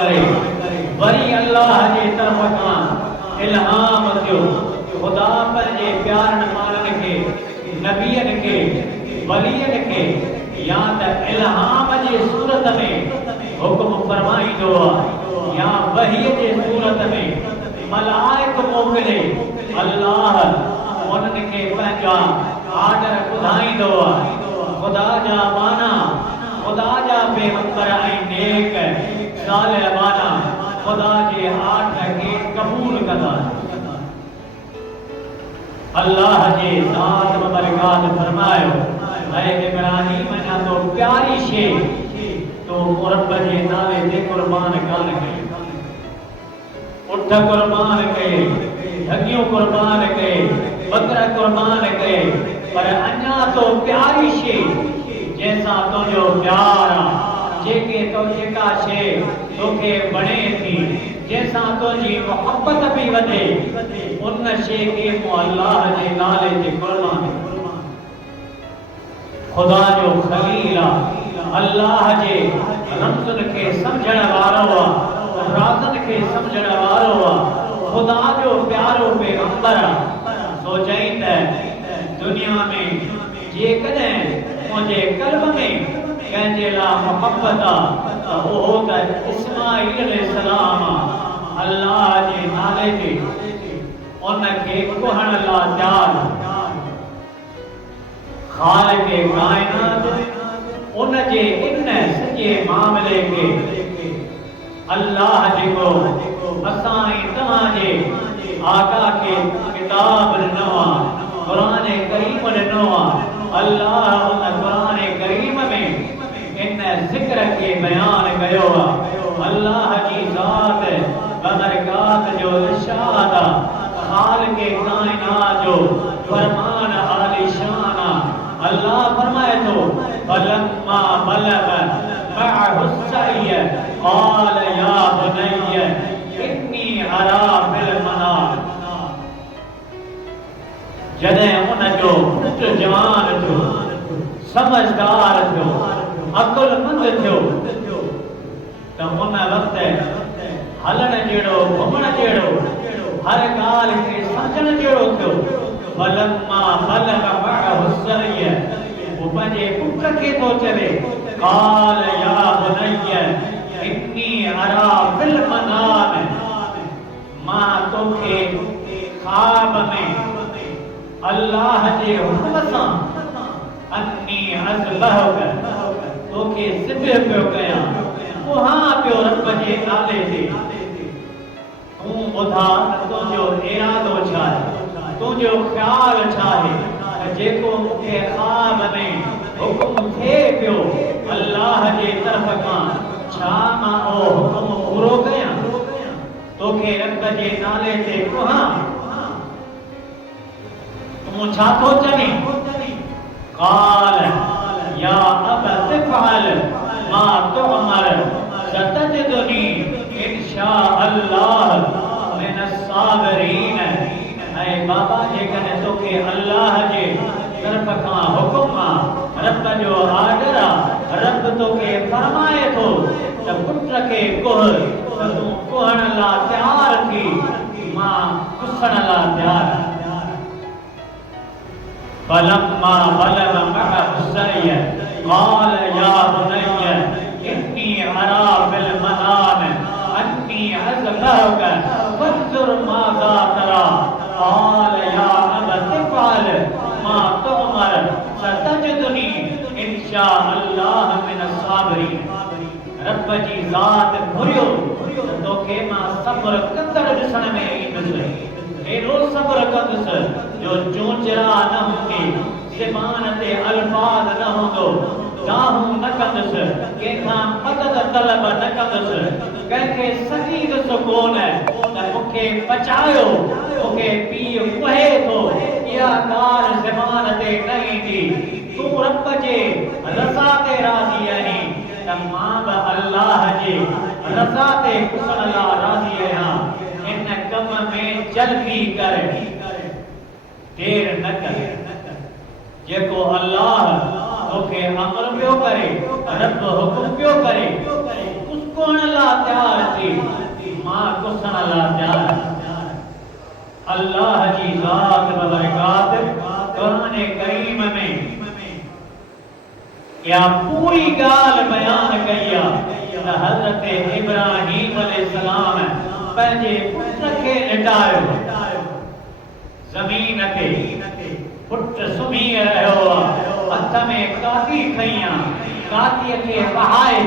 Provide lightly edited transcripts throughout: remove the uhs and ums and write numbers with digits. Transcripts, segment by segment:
करे वरी अल्लाह जे तरफ़ खां इल्हाम थियो खुदा पंहिंजे प्यारनि माण्हुनि खे नबियनि खे वलियनि खे या त इल्हाम जे सूरत में हुक्म फरमाईंदो आहे या वही जे सूरत में मलाइक मोकिले अल्लाह उन्हनि खे पंहिंजा आर्डर ॿुधाईंदो आहे खुदा जा माना खुदा जा पैगंबर ऐं नेक सालिह माना खुदा जे आर्डर खे क़बूल कंदा अल्लाह जे ज़ात व बरकात फरमायो ऐ इब्राहीम अञा तो प्यारी शइ तो रब जे नाले ते कुर्बान कान कई उठ कुर्बान कई ढगियूं कुर्बान कई बकरा कुर्बान कई पर अञा तो प्यारी शइ जैसा तुझो प्यार जेके तो जेका शइ तोखे वणे थी जैसा तुझी मोहब्बत भी वधे उन शइ खे मूं अल्लाह जे नाले ते कुर्बान खुदा जो खलील अल्लाह जे रमज़न खे समझण वारो राज़न खे समझण वारो खुदा जो प्यारो पैगंबर सोचई त दुनिया में जेकॾहिं मुझे कल्ब में कंहिंजे लाइ मोहब्बत त उहो त इस्माईल अलैहिस्सलाम अल्लाह जे नाले ते उनखे कुहण लाइ तयार खालिक़ काइनात उन जे इन सॼे मामले खे अल्लाह जेको असां ऐं तव्हां जे आका खे किताब ॾिनो आहे क़ुरान करीम ॾिनो आहे अल्लाह उन क़ुरान करीम में इन ज़िक्र के बयान कयो अल्लाह जी ज़ात बरकात जो इरशाद खालिक़ कायनात जो फरमान आलिशान अल्लाह फरमाए तो फलम्मा बलग मअहु सअय क़ाल या बुनय्य इन्नी अरा फिल मनाम जॾहिं उन जो पुट जवान थियो समझदार थियो अकुलमंद थियो त उन वक़्तु हलण जहिड़ो घुमण जहिड़ो हर ॻाल्हि खे सम्झण जहिड़ो थियो फलम्मा बलग मअहु सअय वो पंहिंजे पुट खे थो चवे क़ाल या बुनय्य इन्नी अरा फिल मनाम मां तोखे ख्वाब में अल्लाह जे हुक्म सां अन्नी अज़बहुक तोखे ज़िब्ह पियो कयां कुहां पियो रब जे नाले ते तूं ॿुधा तुंहिंजो इरादो छा आहे तुंहिंजो ख़्याल छा आहे जेको मूंखे ख्वाब में हुक्म थिए पियो अल्लाह जे तरफ़ खां छा मां उहो हुक्म पूरो कयां तोखे रब जे नाले ते कुहां तूं छा थो चवीं क़ाल या अबत फ़अल मा तुअमर सतजदुनी इंशाअल्लाह मिनस साबिरीन ऐ बाबा जेकॾहिं तोखे अल्लाह जे तरफ़ खां हुक्म आहे रब जो आर्डर आहे रब तोखे फरमाए थो त पुट खे कुह त तूं कुहण लाइ तयार थी मां कुसण लाइ तयार फलम्मा बलग मअहु सअय क़ाल या बुनय्य इन्नी अरा फिल मनाम अन्नी अज़बहुक फंजुर माज़ा तरा क़ाल या अबत फ़अल मा तुअमर सतजदुनी इंशाअल्लाह मिनस साबिरीन रब जी ज़ात घुरियो तोखे मां सब्र कंदड़ ॾिसण में ईंदुसि एॾो सब्र कंदुसि जो चूंचरा न हूंदी ज़बान ते अल्फाज़ न हूंदो दाहूं न कंदुसि कंहिंखां मदद तलब न कंदुसि कंहिंखे सजीदुसि कोन त मूंखे बचायो मूंखे पीउ कुहे थो इहा ॻाल्हि ज़बान ते न ईंदी तूं रब जे रज़ा ते राज़ी आहीं त मां बि अल्लाह जे रज़ा ते कुसण लाइ राज़ी आहियां इन कम में जल्दी कर देर न कर जेको अल्लाह तोखे अमर पियो करे रब हुक्म पियो करे उस कोण ला तयार कुसन अल्लाह त्यार अल्लाह जी ज़ात व बरकात कुरान करीम में या पूरी गाल बयान कया हज़रत इब्राहीम अलैहिस्सलाम पंहिंजे पुत्र खे लिटायो ज़मीन ते पुट सुम्ही रहियो हथ में काती खई कातीअ खे बहाए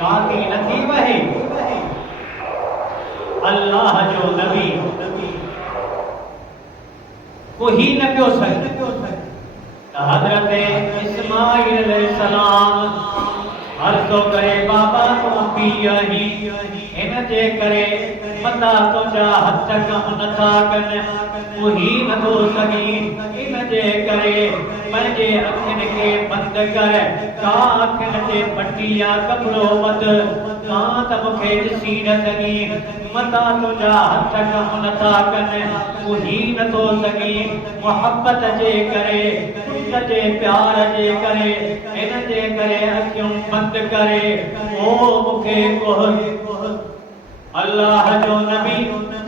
काती नथी वहे अल्लाह जो नबी कोई न पियो सघे हज़रत इस्माइल अलैहिस्सलाम अर्ज़ो करे बाबा तो पीउ आहीं इन जे करे मता तुंहिंजा हथ कम नथा कनि कोई नथो सघी इन जे करे पंहिंजे अखियुनि खे बंदि कर का अखियुनि ते पटी या कपिड़ो ॿध कां त मूंखे ॾिसी न सघी मता तुंहिंजा हथ कम नथा कनि कोई नथो सघी मोहब्बत जे करे पुट जे प्यार जे करे इन जे करे अखियूं बंदि करे ओ मूंखे कोह अल्लाह जो नबी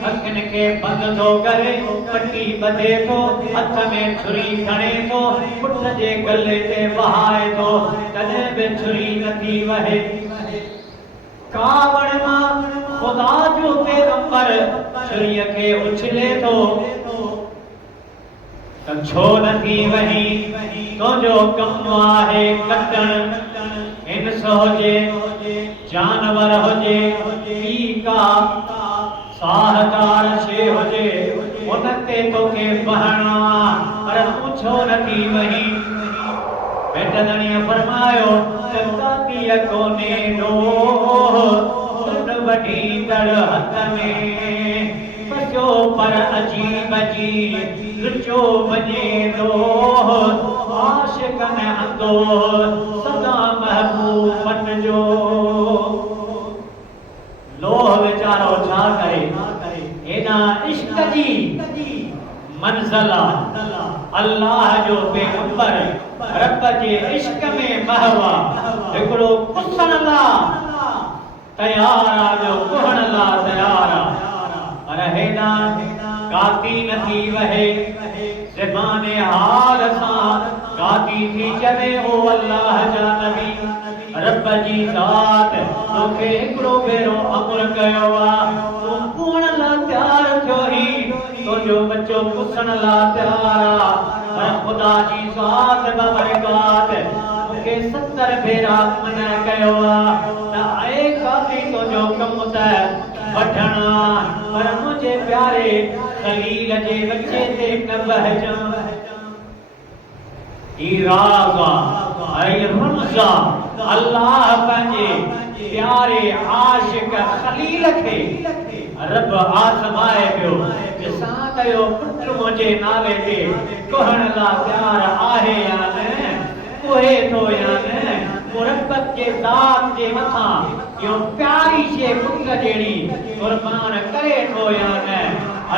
अखियुनि खे बंदि थो करे पटी ॿधे थो हथ में छुरी खणे थो पुट जे गले ते वहाए थो तॾहिं बि छुरी नथी वहे कावड़ मां खुदा जो पैगंबर छुरीअ खे उछले थो त छो नथी वही तुंहिंजो कमु आहे कटण इंस हुजे जानवर हुजे पीका साहकार शे हुजे उन ते तोखे बहणा पर तूं छो नथी वही बेटदणीअ फरमायो त कातीअ कोने ॾोह तुंड वठी दड़ हथ में बचो पर अजीब जी रुचो वञे ॾोह आशिक़न अंदो सदा महबूबन जो लोह वीचारो छा करे एना इश्क जी मंज़िल अल्लाह जो पैगंबर रब जे इश्क में महवा हिकिड़ो कुसण ला तयार जो कुहण ला तयार पर हेॾा काती नथी वहे ज़बाने हाल सां काती थी चवे ओ अल्लाह जा नबी रब जी ज़ात तोखे हिकिड़ो भेरो अमर कयो तूं कुहण ला तयार थियो ही तुंहिंजो बच्चो कुसण ला तयार पर खुदा जी ज़ात बरकात मूंखे 70 भेरा मना कयो त ऐ काती तुंहिंजो कमु त वठणा पर मुझे प्यारे खलील जे बच्चे ते न बहजा इराज़ा ऐ रमज़ा अल्लाह पंहिंजे प्यारे आशिक खलील खे रब आज़माए पियो ॾिसां त इहो पुट मुंहिंजे नाले ते कहण ला प्यार आहे या न कोहे थो या न रब जे ज़ात जे मथां इहो प्यारी शइ पुट जहिड़ी कुर्बान करे थो या न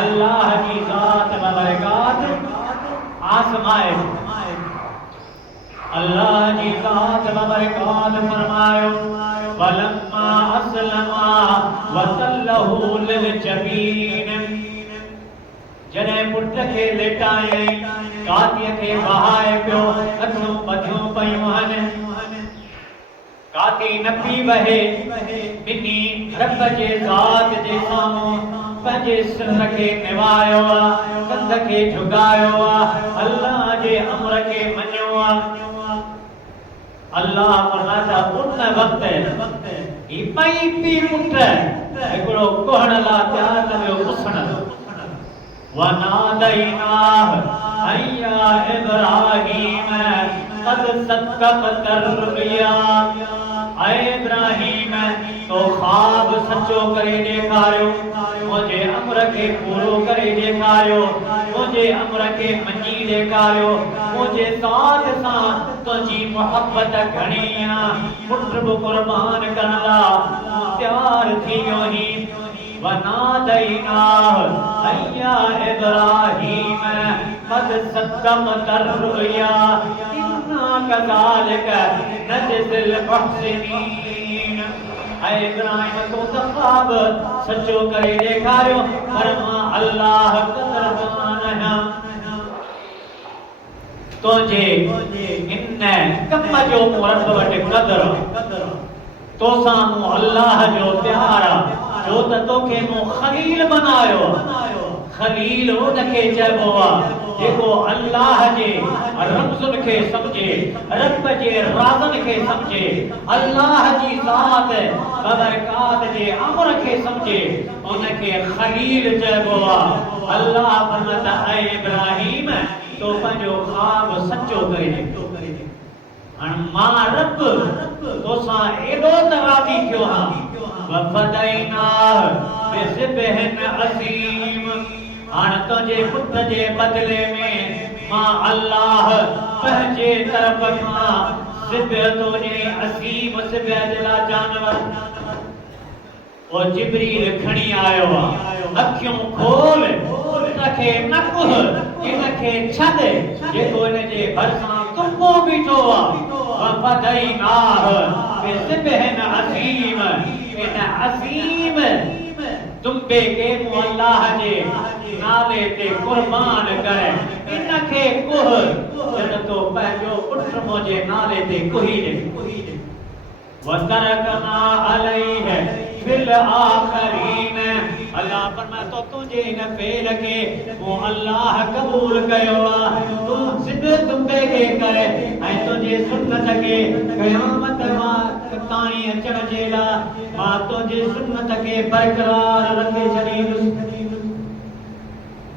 अल्लाह जी ज़ात बरकात आज़माए अल्लाह जी ज़ात बरकात फरमायो वलम्मा अस्लमा वसल्लहु लिल जबीन जने पुट खे लेटाए कातीअ खे बहाए पियो अखियूं ॿधियूं पयूं आहिनि काती न पी वहे ॿिन्ही रब जे ज़ात जे साम्हूं पंहिंजे सिर खे निवायो कंध खे झुकायो अल्लाह जे अमर खे मञियो अल्लाह फरमाता उन वक्त ही पई पी पुट हिकिड़ो कोहण ला तयार कयो पुछण वनादैनाह अय्या इब्राहीम कद सद्दक़त रुया ऐ इब्राहीम तो ख्वाब सचो करे ॾेखारियो मुंहिंजे अमर खे पूरो करे ॾेखारियो मुंहिंजे अमर खे मञी ॾेखारियो मुंहिंजे ज़ात सां तुंहिंजी मोहब्बत घणी पुट बि क़ुर्बान करण लाइ तयार थी वियो ही वनादैनाह अय्या इब्राहीम कद सद्दक़त रुया इन्ना कज़ालिक नजज़िल मुहसिनीन ऐ इब्राहिम तो ख्वाब सचो करे ॾेखारियो पर मां अल्लाह क़दरदान आहियां तुंहिंजे इन कम जो मूं रब वटि क़दर तोसां मूं अल्लाह जो प्यार जो त तोखे मूं खलील बनायो खलील उनखे चइबो आहे जेको अल्लाह जे रमज़ुन खे समझे रब जे राज़नि खे समझे अल्लाह जी ज़ात बबरकात जे अमर खे समझे उनखे खलील चइबो आहे अल्लाह फरमाता ऐ इब्राहिम तो पंहिंजो ख्वाब सचो करे ॾे हाणे मां रब तोसां एॾो त राज़ी थियो आहियां वफ़दैनाह बिज़िबहिन अज़ीम हाणे तुंहिंजे पुट जे बदले में मां अल्लाह पंहिंजे तरफ़ खां ज़िबह तुंहिंजे अज़ीम ज़िबह जे लाइ जानवर ओ जिब्रील खणी आयो आहे अखियूं खोल इनखे न कुह इनखे छॾ जेको इनजे भरिसां तुंबो बीठो आहे वफ़दैनाह बिज़िबहिन अज़ीम इन अज़ीम तुंबे के मूं अल्लाह जे नाले ते कुर्बान करे इनखे कुह जॾहिं तो पंहिंजो पुट मुंहिंजे नाले ते कुही ॾे वतरकना अलैह फिल आखरीन अल्लाह फरमाए तो तुंहिंजे इन फेर खे मूं अल्लाह क़बूल कयो आहे तूं ज़िद तुंबे खे करे ऐं तुंहिंजे सुन्नत खे क़यामत ताईं अचण जे लाइ मां तुंहिंजे सुन्नत खे बरक़रार रखे छॾींदुसि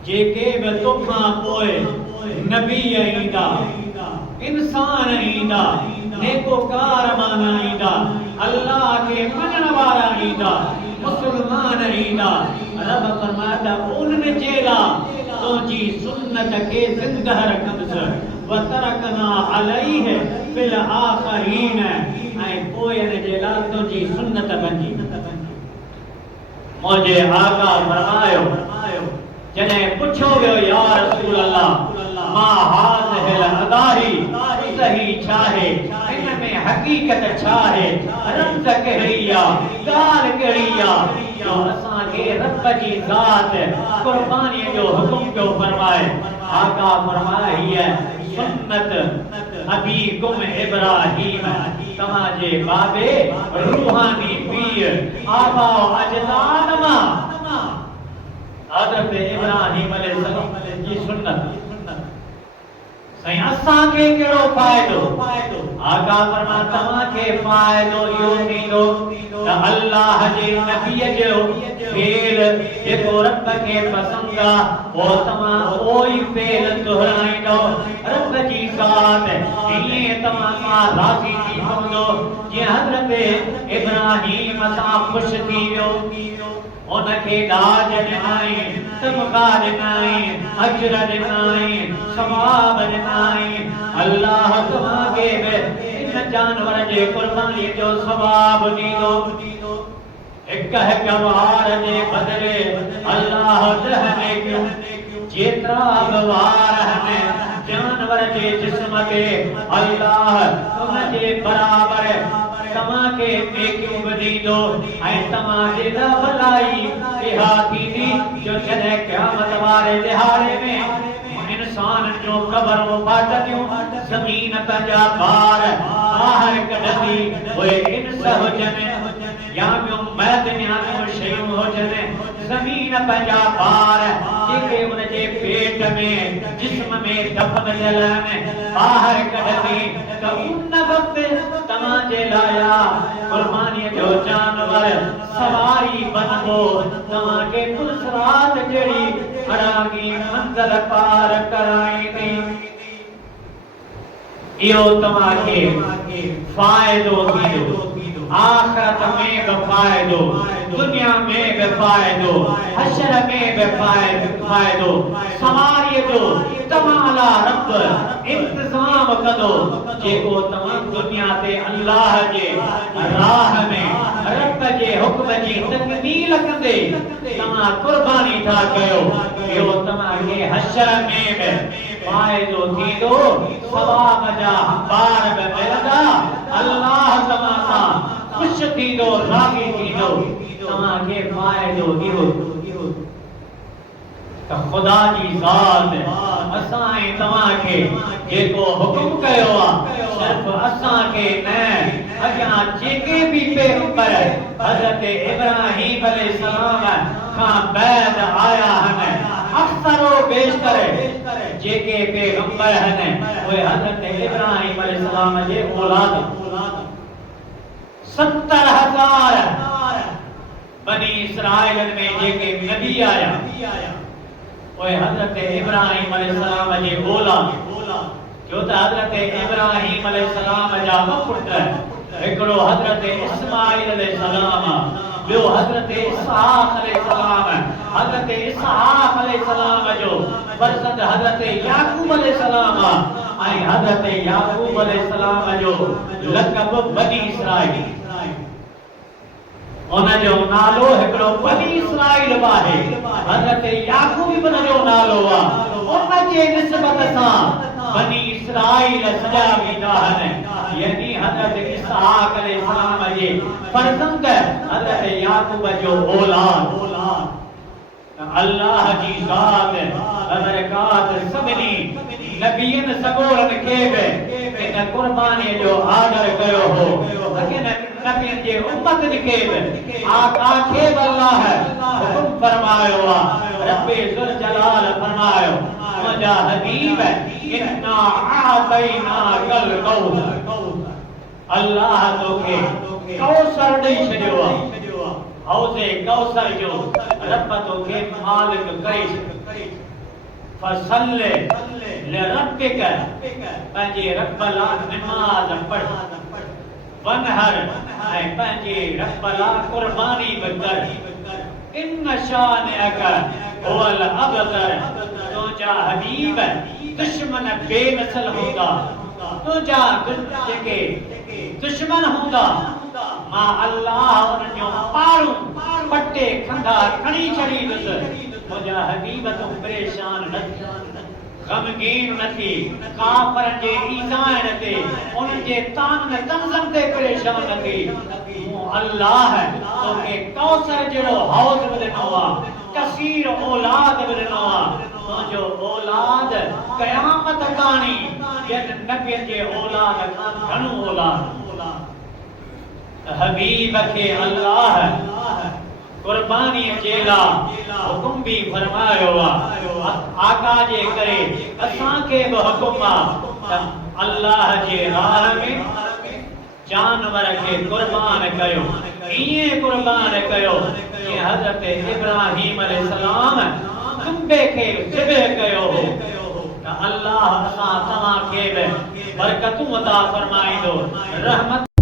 जेके बि तोखां पोइ नबी ईंदा इंसान ईंदा नेकोकार माना ईंदा अल्लाह खे मञण वारा ईंदा मुस्लमान ईंदा रब फरमाता उन्हनि जे लाइ तुंहिंजी सुन्नत खे ज़िंदह रखंदुसि वतरकना अलैह फिल आखरीन ऐं पोयन जे लाइ तुंहिंजी सुन्नत बची मुंहिंजे आका फरमायो जॾहिं पुछो वियो या रसूल अल्लाह मां हाज़िहिल अदाही सही छा आहे इन में हक़ीक़त छा आहे रमज़ कहिड़ी आहे ॻाल्हि कहिड़ी आहे जो असांखे रब जी ज़ात क़ुर्बानीअ जो हुकुम पियो फरमाए आका फरमाए हीअ सुन्नत अबीकुम इब्राहीम तव्हांजे बाबे रूहानी पीर आबा अजदाद मां हज़रत इब्राहिम अलैहिस्सलाम जी सुन्नत साईं असांखे कहिड़ो फ़ाइदो आका फरमाए तव्हांखे फ़ाइदो इहो थींदो त अल्लाह जे नबीअ जो फेल जेको रब खे पसंदि आहे उहो तव्हां उहो ई फेल दोहिराईंदो रब जी ज़ात ईअं तव्हां खां राज़ी थी पवंदो जीअं हज़रत इब्राहिम सां ख़ुशि थी वियो उनखे दाज ॾिनाई तमगा ॾिनाई अजर ॾिनाई सवाब ॾिनाई अल्लाह तव्हांखे बि इन जानवर जे क़ुर्बानीअ जो सवाब ॾींदो हिक हिक वार जे बदिले अल्लाह 10 नेकियूं जेतिरा बि वार आहिनि जानवर जे जिस्म ते अल्लाह उनजे बराबर तव्हांखे नेकियूं बि ॾींदो ऐं तव्हांजे लाइ भलाई इहा थींदी जो जॾहिं क़यामत वारे दिहाड़े में इंसान जो क़बरूं फाटंदियूं ज़मीन पंहिंजा ॿार ॿाहिरि कढंदी उहे इंस हुजनि या ॿियूं मैदनियानियूं शयूं हुजनि ज़मीन पंहिंजा ॿार जेके उनजे पेट में जिस्म में दफ़न थियल आहिनि ॿाहिरि कढंदी त उन वक़्तु तव्हांजे लाइ क़ुर्बानीअ जो जानवर सवारी बनबो तव्हांखे पुलसरात जहिड़ी अड़ागी मंज़िल पार कराईंदी इहो तव्हांखे फ़ाइदो थींदो आख़िरत में बि फ़ाइदो दुनिया में बि फ़ाइदो हशर में बि फ़ाइदो सवारीअ जो तव्हां लाइ रब इंतज़ाम कंदो जेको तव्हां दुनिया ते अल्लाह जे राह में रब जे हुक्म जी तकमील कंदे तव्हां क़ुर्बानी था कयो इहो तव्हांखे हशर में बि फ़ाइदो थींदो सवाब जा अंबार बि मिलंदा अल्लाह तव्हां सां खुश थींदो राज़ी थींदो तव्हांखे फ़ाइदो इहो त ख़ुदा जी ज़ात असां ऐं तव्हांखे जेको हुकुम कयो आहे सिर्फ़ असांखे न अॻियां जेके बि पैगंबर हज़रत इब्राहीम अलैहिस्सलाम खां बैद आया आहिनि अक्सरो बेशतर जेके पैगंबर आहिनि उहे हज़रत इब्राहीम अलैहिस्सलाम जे औलाद 70,000 बनी इस्राइल में जेके नबी आया ओए हज़रत इब्राहीम अलैहिस्सलाम जे औलाद जो त हज़रत इब्राहीम अलैहिस्सलाम जा पुट हिकिड़ो हज़रत इस्माइल अलैहिस्सलाम ॿियो हज़रत इसहाक़ अलैहिस्सलाम हज़रत इसहाक़ अलैहिस्सलाम जो फर्ज़ंद हज़रत याकूब अलैहिस्सलाम ऐं हज़रत याकूब अलैहिस्सलाम जो लक़ब बनी इस्राइल उन जो नालो हिकिड़ो बनी इस्राइल आहे हज़रत याकूब इब्न जो नालो आहे उन जे निस्बत सां बनी इस्राइल सॼा वेंदा आहिनि यानी हज़रत इसहाक़ अलैहिस्सलाम जे फर्ज़ंद हज़रत याकूब जो औलाद अल्लाह जी ज़ात बरकात सभिनी नबियनि सगोरनि खे बि इन क़ुर्बानीअ जो ऑर्डर कयो हो नबियनि जे उम्मतनि खे बि आका खे बि अल्लाह हुकुम फरमायो आहे रब्बे ज़ुल जलाल फरमायो मुंहिंजा हबीब इन्ना आतैनाकल कौसर अल्लाह तोखे कौसर ॾेई छॾियो आहे हौज़े कौसर जो रब तोखे मालिक करे फसल्ले लिरब्बिक पंहिंजे रब लाइ नमाज़ पढ़ वनहर ऐं पंहिंजे रब लाइ क़ुर्बानी बि कर इन शानिअक हुवल अबतर तुंहिंजा हबीब दुश्मन बेनसल हूंदा तुंहिंजा जेके दुश्मन हूंदा मां अल्लाह उन्हनि जो पारूं पटे खंडा खणी छॾींदुसि मुंहिंजा हबीब तूं परेशान न थी गमगीन न थी काफ़रनि जे ईज़ाइण ते उन्हनि जे तान तंज़न ते परेशान न थी मूं अल्लाह तोखे कौसर जहिड़ो हौज़ बि ॾिनो आहे कसीर औलाद बि ॾिनो आहे तुंहिंजो औलाद क़यामत ताणी ॿियनि नबियनि जे औलाद खां घणो औलाद हबीब के अल्लाह कुर्बानी जे लाइ हुकुम भी फरमायो आका जे करे असां के भी हुकुम अल्लाह जे राह में जानवर के कुर्बान कयो इए कुर्बान कयो कि हज़रत इब्राहीम अलैहिस्सलाम कुंबे के ज़िबह कयो अल्लाह असां तव्हां के बरकतूं अता फरमाईंदो रहमत